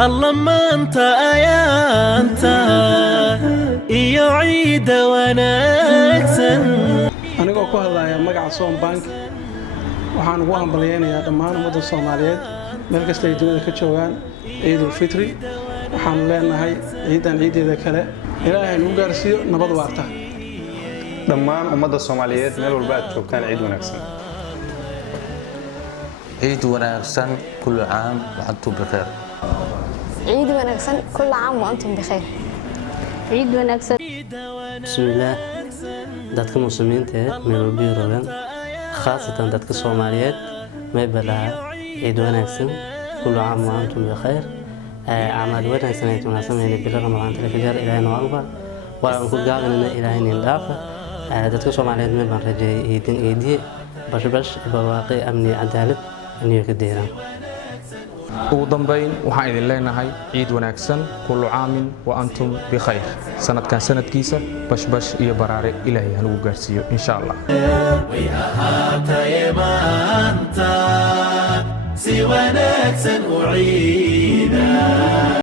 الله ما أنت أنت يعيد ونكسن anigoo ku hadlaya magaca Som Bank waxaan ugu hambalyeeynaa dhammaan ummadda Soomaaliyeed meel kasta ay dunida ka joogaan Ciidul Fitri waxaan leenahay ciidan ciideeda kale Ilaahay nagu gaarsiiyo nabad waarta dhammaan ummadda Soomaaliyeed meel walba aad joogtaan ciid wanaagsan عيد ونكسن كل عام وأنتم بخير عيد ونكسن كل عام وأنتم بخير عيد ونكسن بسم الله dadka muslimiinta meel walba joogaan khaasatan dadka Soomaaliyeed may balaa ciid wanaagsan kullu caam wa antum bi khair amal wanaagsan ay tunaasameen bil Ramadaan talafijar ilaahay noo aqbal waan ku gaaganana ilaahay nin dhaafa dadka Soomaaliyeed may baan rajeeyay ciidin ciidiye bash barwaaqi amni cadaalad inay ka deeraan ugu dambeyn waxaan idin leenahay ciid wanaagsan kullu caamin wa antum bi khayr sanadkan sanadkiisa bash iyo baraare ilaahay hanu gaarsiiyo insha Allah way ahaata yamaanta si wanaagsan u ciid